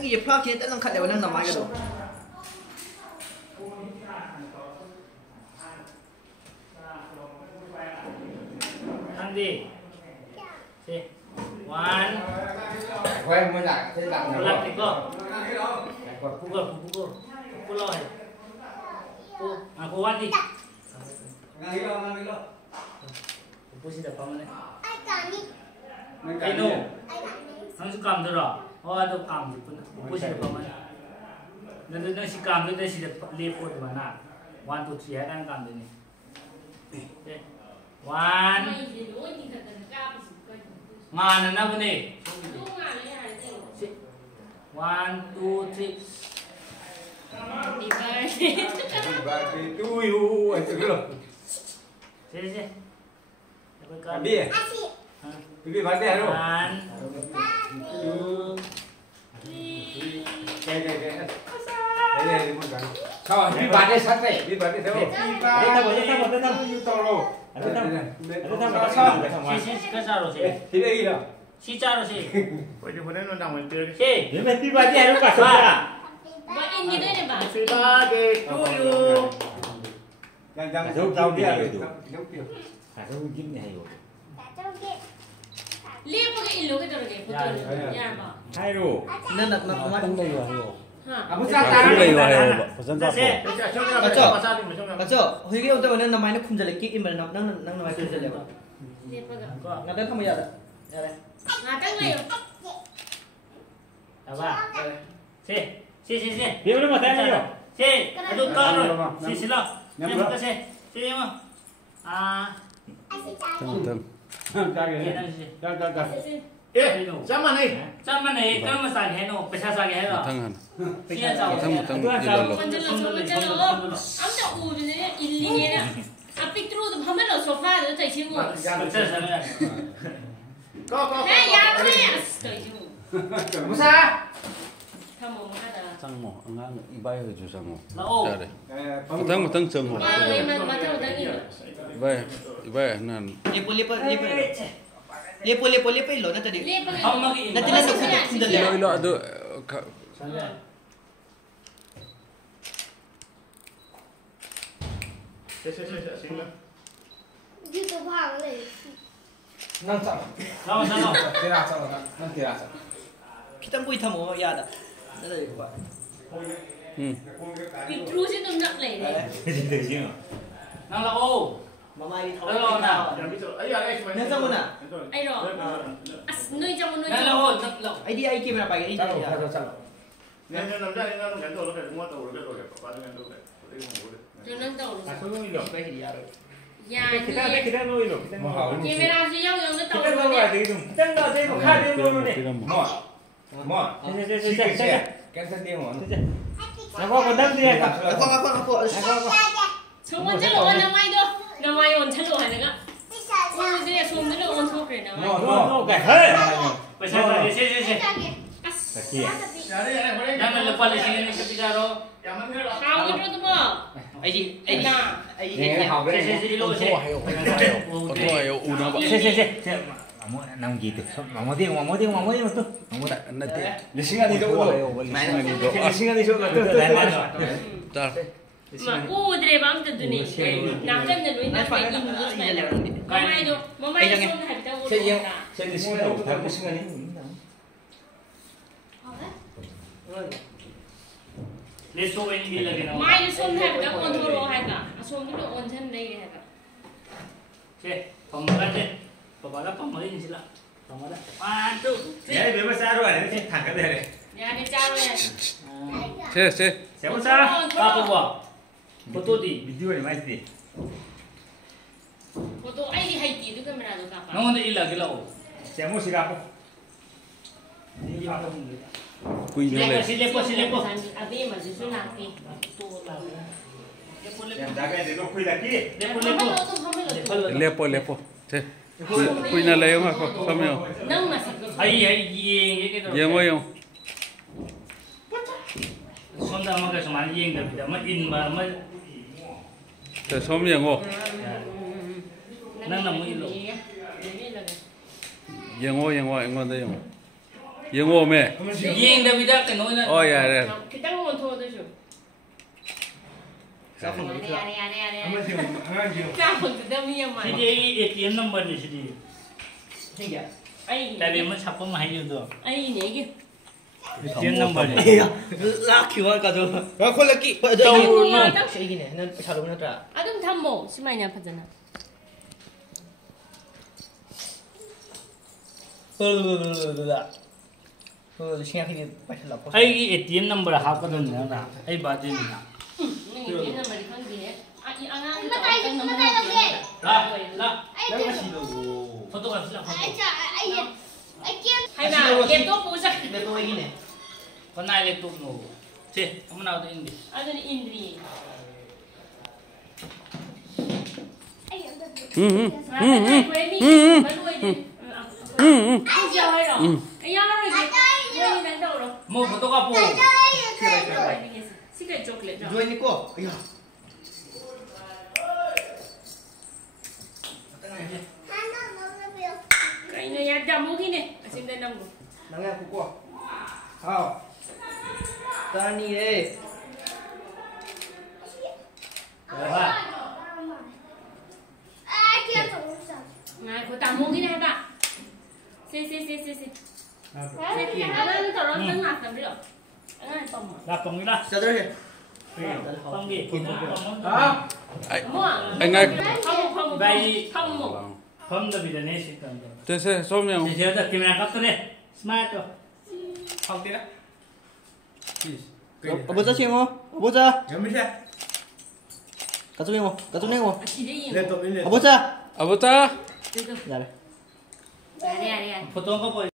ꯅꯪꯒꯤ ꯐ꯭ꯂꯥꯛꯁꯦ ꯇꯪ ꯈꯠꯂꯦꯕ ꯅꯪ ꯅꯃꯥꯏꯒꯗꯣ Đi. Đi. One. Quay mới lại thế làm Cô làm thì cô. Cô lo hả? Cô ăn đi. Cô xin được không đấy? Ai đâu? Nó sẽ cầm thôi rồi. Ôi đâu cầm thì cô xin được không đấy? Nó sẽ cầm thì nó sẽ được liệp của bạn nào. One, two, three, đang cầm đây này. One. Ngan na bani. 1, 2, 3. Happy birthday to you. Anh chưa rồi. Sini. Happy. Happy birthday rồi. 1, 2, 3. Đây một cái. Sao? Happy birthday sáng nay. Happy birthday thế không? Happy birthday to you to rồi. Cái sao rồi chị? Thì đây nào. Chị cha rồi chị. Vậy thì hôm nay nó nằm ở kia. Chị. Nếu mà tí ba chị nó cả số à? Vậy em như đây này bảo. Happy birthday to you. Đang rau kia rồi. Rau kia. À rau kim này rồi. Liệp cái ilo cái đó cái photo này. Ya bảo. Hai rồi. nên là nó Không đâu rồi. Không sao ta. Đây rồi. Phần Ra xe. 맞죠? 이게 어떤 거는 나만의 쿰절레 끼면 나는 나만의 쿰절레. Liệp cái. 나도 한번 해야 돼. Ra đây. À cái này. Đó ba. Chị. Chị. Đi nó mà tay này rồi. Chị. Nó con rồi. Chị lo. Chị một cái xe. Chị em không? À. Thằng. Ê, dám ăn đi. Chắc mà này cái mà xài hết nó, phải xài hết rồi. Thằng hẳn. Chị sao? Thằng 일로. 먼저 아무도 우리는 일리게나. 앞에 들어도 밤에로 소파에 더 있고. Có. 야, 그래. 더 있고. Không sao. 다 먹어다. 장모. 응, 이바이 해줘 장모. Nó 잘해. thằng 장모. 맞아, 당연히. 이바이 난. lepo ilo na tadi. Liệp cái. Không mà cái Na tadi sa 쿰절레. 일로 너 Xin lỗi. YouTube hàng này. Năng sao? Sao? Thế nào sao? Năng thế nào sao? Kita pun hitam mau ya ada. Ada di bawah. 응. Bị trú chứ tôi nặng này đấy. Gì được chứ? Năng là ô. Mama ini tahu. Hello nào. Nang sama na? Ai rồi. Nuôi trong nuôi Năng là trong. ô, năng là. ID ai kim na pakai ini. Nên nằm ra nó ngắn đầu nó phải mua tàu rồi ba ngắn đầu đấy. Tôi nâng đầu. À số nuôi được. Pakai dia. Ya, Kita nuôi được. chị mẹ làm gì không cái tàu Kita nuôi này. là tí dùng. Chân là thế một khai đi luôn này. Mỏi. Cái thân tiêu mỏi. Nó có còn đâm gì à? Aku. 정말 찔러 온 나와이 도 나와이 온 찔러 하는 거. 오늘 이제 손으로 온 소리 나와. Nó cái hết. Phải xài xe. Cái kia. Năng là quan là xe này cái pizza. 하고 들어도 뭐. ID. 나. Nghe học cái này. Xe lô xe. 어떠해요? 우나 봐. Xe. Nằm gì được? Mà tiếng mà tôi. 나 때. Để 시간이 좀 오고. 시간이 좀 자. 막 오드레 밤도 두니. 남자는 왜 나한테 있는 거 싶어요. 마마이도 손 할때 오더라. 제 시간이 없다고 시간이. Lên số anh đi là cái nào? 마이도 손 할때 온 도로 할까? 손으로 온 전에 할까? Xe. Phòng một cái xe. Bảo là phòng mới gì chứ lạ. Phòng mới đấy. 1, 2, 3. Đấy, nếu mà xa rồi thì thẳng cái này. 야, 내 짜로야. 세. Sẽ không xa. Ba cô bỏ. Photo đi. Video này mai gì? 보통 아이디 하이디도 카메라도 까봐. Nó đi là cái lẩu. Sẽ mua xì gà. Quy nó lên. Xin lepo. 아비 맞을 수 나기. 또 나. Em ra cái để nó quy là kia. 레포. 세. quy nó lên mà không nhiều. nâng mà sạch. Hay gì cái đó. Giờ mới không? Xong ra mà cái số mà yên được mà in mà mới. 자, 섬이고. Nâng là mới luôn. 영어 영어인데 영. 영어 매. 이행답니다. 그 너는. 야. 기타가 원토 되죠. 자, 본드다 미야마. 시디 ATM 넘버는 시디. 생겨. 아이. 다음에 잡고만 해줘도. 아이 내게. ATM 넘버는. 락 키워 가지고. 야 콜라키. 이기네. 난 자로 보냈다. 아좀 담모 심하냐 파잖아. 생각이 빠질라. 아이 ATM 넘버 하거든요. 나. 아이 받으니까. 얘는 말이 관계. 아이 안한 라. 내가 시도고. 포토가 쓰라. 하이나 얘또 보자. 내가 이기네. 건나게 또 뭐. 제 아무나 어디 있는데. 아들 인드리. 뭐 포토가 보. 시크릿 초콜릿. Join ko. Iya. Kayaknya ya jamu gini, asin dan namu. Nangya ko ko. Hao. Tani eh. Wah. Nah, aku tamu gini ada. Si. Anh tao nói tiếng mặt làm được. Anh tao mà. Là phòng đó. Sao đây? Phòng gì? 아. Mua. Anh ơi. Không. Vậy Không một. phòng đó bị đền hết rồi. 됐어, 소명. Thì giờ tìm ra cấp đấy. Smart rồi. 형 때려. 보자 친구. 보자. 연미세. 가족 행모. 가족 행모. Chỉ đi. 내 또, 내 또. 보자. 아버다. Từ từ. Dạ. Đây. Photo có